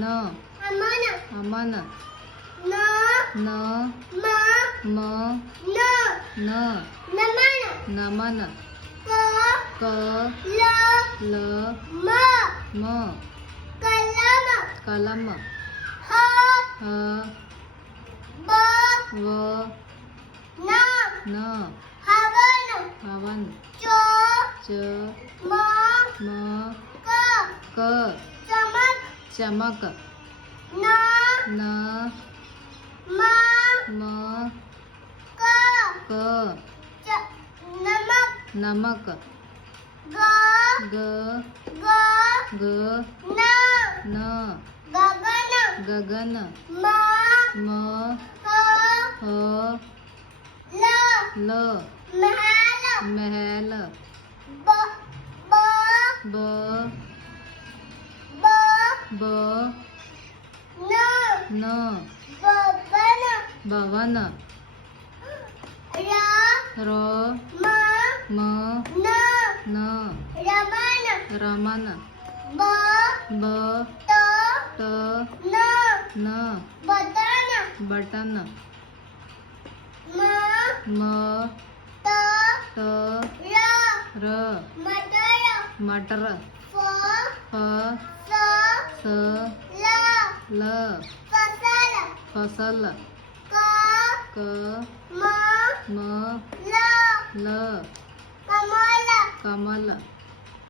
न अमन न म न नमन क ल म कलम ह व न हवन च म क चमक न म क नमक ग न गगन म ह ल महल ब न भवन र म न रमन ब त न बटन म त र मटर फ स ल फसल क म ल कमल